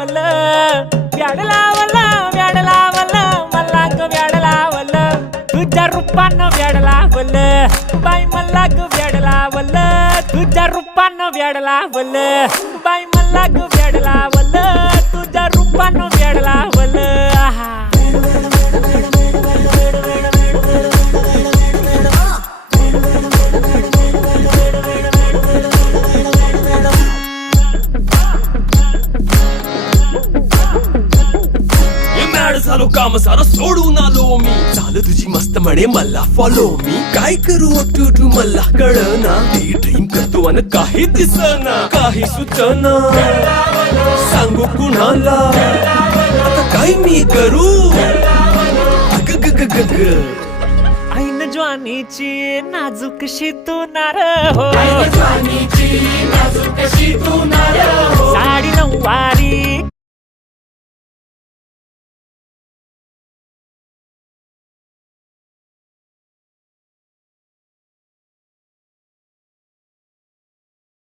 लावल व्याड लावल व्याड लावल मला ग व्याड लावल तुझ्या रूपानं व्याड लावल बाई मला ग व्याड लावल तुझ्या रूपानं व्याड लावल बाई मला ग व्याड लावल तुझ्या रूपानं व्याड लावल झालो काम सारा सोडून आलो मी झालं तुझी मस्त म्हणे मला फॉलो मी काय करू अटू मला कळना ते ड्रीम करतो आणि काही दिसना काही सुचना सांगू कुणाला आता काय मी करू अग ग ग ग ग ऐन ज्वानीची नाजूकशी तू नार हो ज्वानीची नाजूकशी तू नार हो साडी नऊवारी